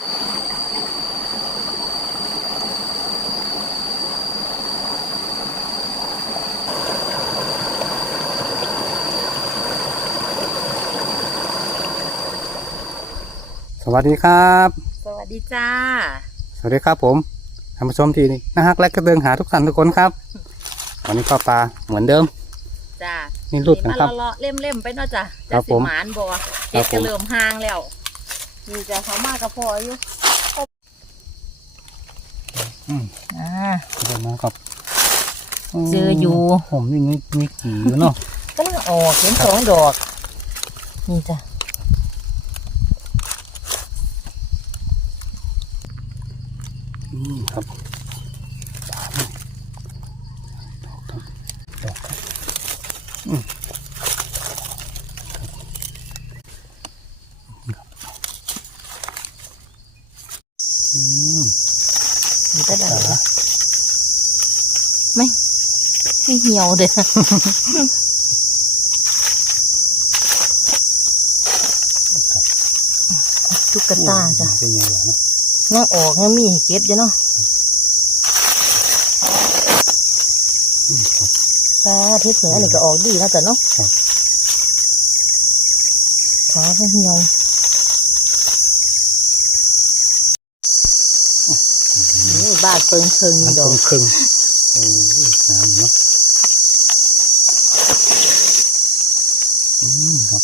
สวัสดีครับ สวัสดีจ้า สวัสดีครับผมท่านผู้ชมที่นี่นะฮักและกระเดิงหาทุกท่านทุกคนครับวันนี้ก็ปลาเหมือนเดิม จ้านี่รุดมานะครับเลาะๆเล่มๆไปเนาะจ้ะครัจะบสิผมหมานบัวครัเฮ็บดผมจะเริ่มห่างแล้ว นี่จะเขามากกับพออยู่อืมอ่าเดินมาครับเจออยู่ ผมนี่มีมีกี่อยู่เนาะก็ลังออกเห็นสองดอก นี่จ้ะอืมครับสามดอกครับดอกครับอืมครับอื มนี่ก็ได้จ๋าไม่ไม่เหี่ยวเด้อตุ๊กตาจ้ะเป็นยังไงเนาะยังออกยังมีให้เก็บอยู่เนาะอืมครับตาที่เหนือนี่ก็ออกดีนะจ้ะเนาะครับขาก็เหี่ยวโอ้ยบาดเปิงเพิงมันดตอรกงครึ่งโอ้ยน้ำเนาะอืมครับ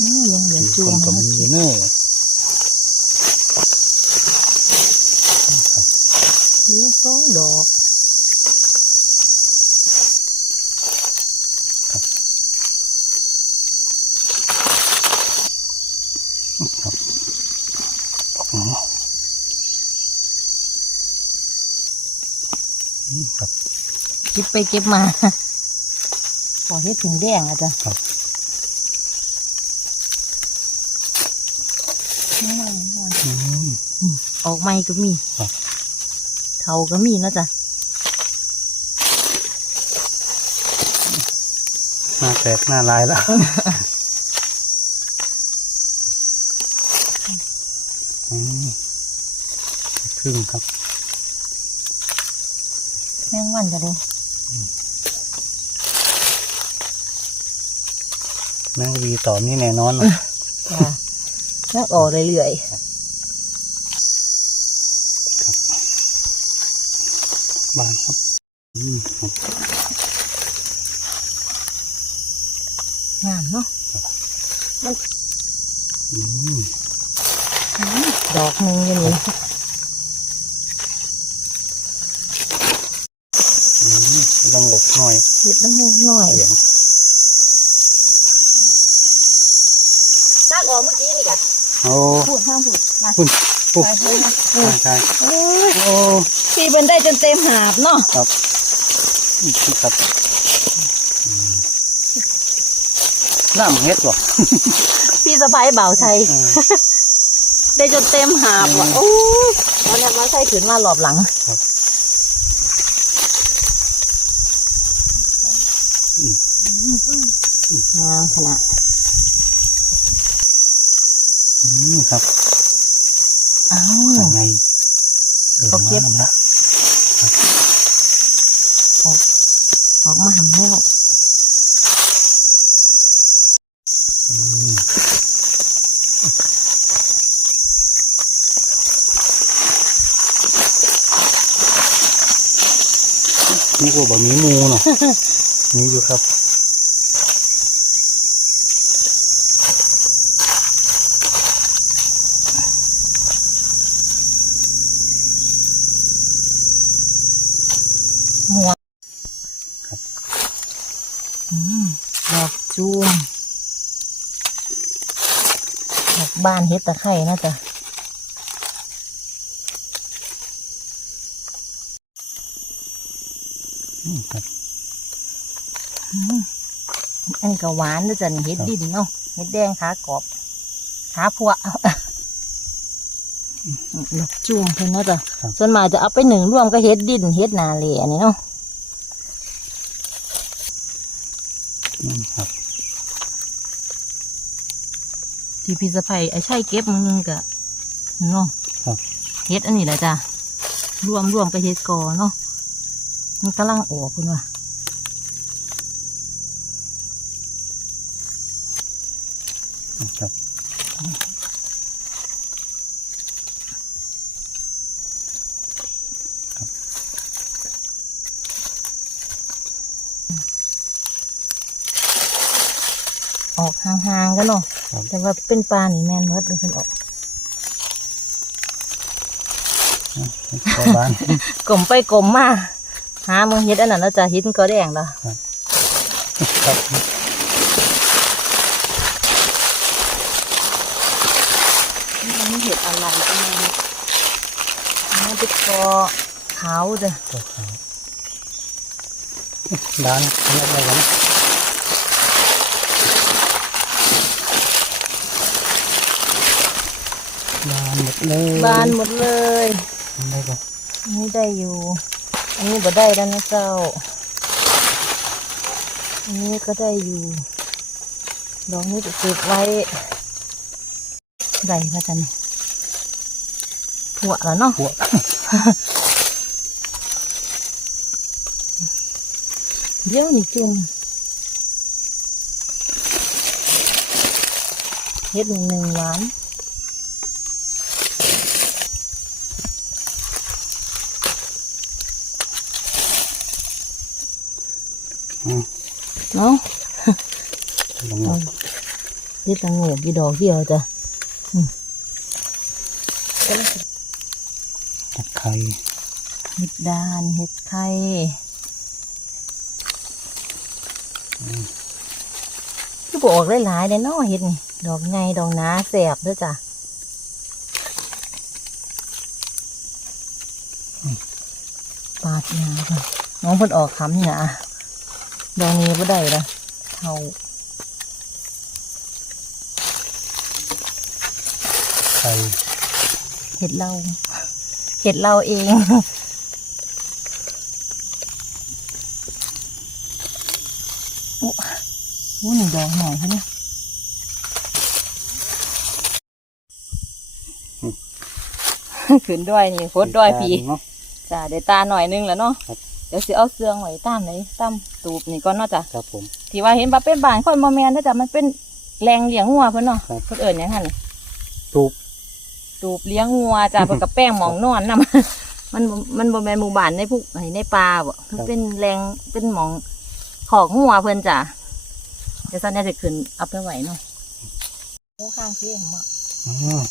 อืมยังเหลือสีจูคงนก็นะมีเนอะ เหลือสองดอก ครับอ๋ออืม ครับ เก็บไปเก็บมาพอเฮ็ดถึงแดงอะจ้ะครับอืมอืมออกใหม่ก็มีครับเทาก็มีเนาะจ้ะหน้าแตกหน้าลายแล้วอืมครึ่งครับ แมงวันก็เลยแมงวีต่อนี่แน่นอนเนอะจ้ะแมงออกเรื่อยบานครับอืมครับๆงามเนาะอืมดอกหนึ่งอยู่นี่ อืมลอง หลบหน่อยเห็ดละงูหน่อยเสียงลากออกเมื่อกี้นี่กะโอ้พูดห้ามพูดมาคุณปุ๊บไปไปไปใช่ใช่โอ้ยโอ้พี่เป็นได้จนเต็มหาบเนาะครับอืมครับอืมน้ำเฮ็ดหรอพี่สะพายเบาชัยอืมได้จนเต็มหาบว่ะอืมโอ้ยตอนนี้มาใส่ขืนมาหลอบหลังครับ งามขนาดอืมครับอ้ายัวงไงเออเขาเก็บมาแล้วออกมาหำแล้วอืมนี่ก็บะหมี่หมูเนาะมีอยู่ครับ หมวก ครับ อืม ดอกจูมดอกบานเฮ็ดตะไคร่นะจ๊ะอืมครับอืมอันนี้ก็หวานนะจ๊ะนี่เฮ็ดดินเนาะเฮ็ดแดงขากรอบขาพัวดอกจูมเพิ่นเนาะจ๊ะครับส่วนมากจะเอาไปหนึ่งร่วมก็เฮ็ดดินเฮ็ดนาเหล่อันนี้เนาะ อืมครับ ที่พี่สะพายไอ้ใช่เก็บมันนึงก็เนาะครับเฮ็ดอันนี้แหละจ้ะรวมรวมกับเฮ็ดกอเนาะมันกำลังออกคุณว่ะครับออกห่างๆกันเนาะครับ แต่ว่าเป็นปลานี่แม่นเมดมันขึ้นออกชาวบ้านกลมไปกลมมาหามึงเฮ็ดอันนั้นแล้วจ้ะเฮ็ดมันก็แดงละครับมันเห็ดอะไรกันเนี่ยมันเป็นคอขาวจ้ะตัวขาวด้านนี่อะไรกันนะ บานหมดเลยบานหมดเลยอะไรกันอันนี้ได้อยู่ อันนี้บ่ได้แล้วนะเจ้า อันนี้ก็ได้อยู่ ดอกนี้จะเก็บไว้ได้พระจันทร์ถั่วแล้วเนาะพวกเดี๋ยวนี่จุ่มเฮ็ดหนึ่งหวาน เนาะลงมาเฮ็ดละโงกกี่ดอกเดียวจ้ะตัดไข่เห็ดดานเห็ดไข่คือบอกออกหลายๆเลยเนาะเห็ดนี่ดอกไงดอกหนาแสบด้วยจ้ะปาดหนาค่ะน้องเพิ่นออกคำหนา ดอกนี้บ่ได้ละเท่าไข่เห็ดเราเห็ดเราเองโอ้โหหนึ่งดอกหน่อยใช่ไหมขึ้นด้วยนี่โคตรด้วยพี่เนาะจ้ะเดี๋ยวตาหน่อยนึงแล้วเนาะครับเดี๋ยวสิเอาเสืองไว้ตั้มไหนตั้มตูบนี่ก่อนเนาะจ้ะครับผมที่ว่าเห็นว่าเป็นบ้านคนมาแมนนะจ้ะมันเป็นแรงเลี้ยงงัวเพิ่นเนาะครับเพิ่นเอิญอย่างนั้นตูบตูบเลี้ยงงัวจ้ะเพิ่นกับแป้งหมองนอนนํมันบ่มันบ่แม่นหมู่บ้านในภูไอ้ในป่าบ่มันเป็นแรงเป็นหมองขอกงัวเพิ่นจ้ะเดี๋ยวซันเนี่ยจะขึ้นเอาไปไว้เนาะโอ้ข้างพี่เองอะอืม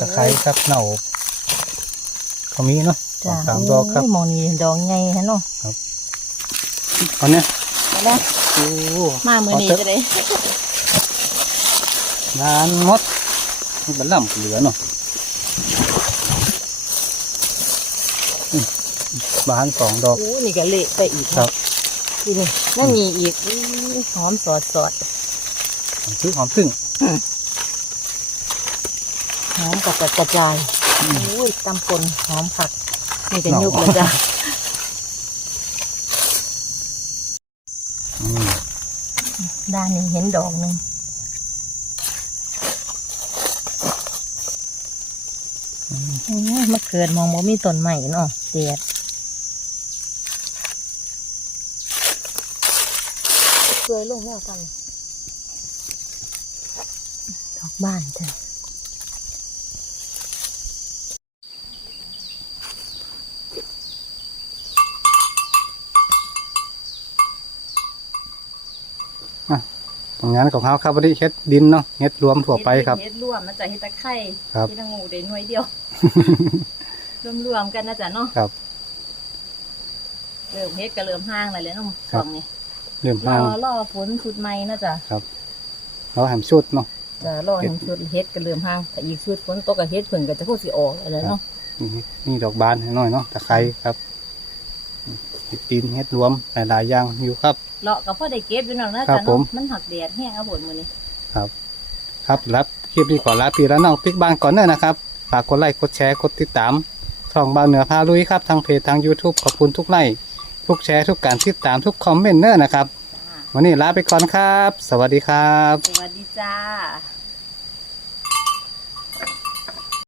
ตะไคร้ครับเน่าเขามีเนาะสอ จ้ะงสามดอกครับ โยหมองนี้ดอกใหญ่ฮะเนาะตอนเนี้ยเอาละโอ้มามื้อนี้จะได้นานหมดมันบันล่ำเหลือเนาะอืมบานสองดอกโอ้นี่ก็เละไปอีกครับ นี่นี่นั่นมีอีกอื้อหอมสอดสอดหอมพึ่งหอมพึ่งหอมกระจัดกระจายโอ้ยตำปนหอมผัก นี่จะยุบแล้วจ้ะอืมด้านนี้เห็นดอกหนึ่งโอ้ยมาเกิดมองบ่มีต้นใหม่เนาะเดียดเคยลงแล้วกันดอกบ้านจ้ะตร งนั้นของเขาครับวันนี้เฮ็ดดินเนาะเฮ็ดรวมถั่วไปครับ เฮ็ดรวมมันจะเฮ็ดตะไคร้ครับ เฮ็ดละงูได้หน่วยเดียว รวมๆกันนะจ๊ะเนาะครับ เริ่มเฮ็ดก็เริ่มห้างแล้วแหละเนาะครัช่บ วงนี้เริ่มรห้าองรอฝนชุดใหม่นะจ๊ะเราแหมชุดเนาะ จะรอเห็นชุดเฮ็ดก็เริ่มห้างแต่อีกชุดฝนตกก็เฮ็ดเพิ่นก็จะพูดสิออกอะไรเนาะนี่นี่ดอกบานให้หน่อยเนาะตะไคร้ครับเฮ็ดดินเฮ็ดรวมหลายๆอย่างอยู่ครับ เลาะก็พอได้เก็บอยู่นั่นนะครัจ๊ะบผมเนาะมันหักแดดแห้งเอาผลมื้อนี้ ครับ ครับรับคลิปนี้ขอลาพี่และน้องปิ๊กบางก่อนเนอะนะครับฝากกดไลค์กดแชร์กดติดตามช่องบางเหนือพาลุยครับทางเพจทาง YouTube ขอบคุณทุกไลค์ทุกแชร์ทุกการติดตามทุกคอมเมนต์เนอะนะครับจ้าวันนี้ลาไปก่อนครับ สวัสดีครับ สวัสดีจ้า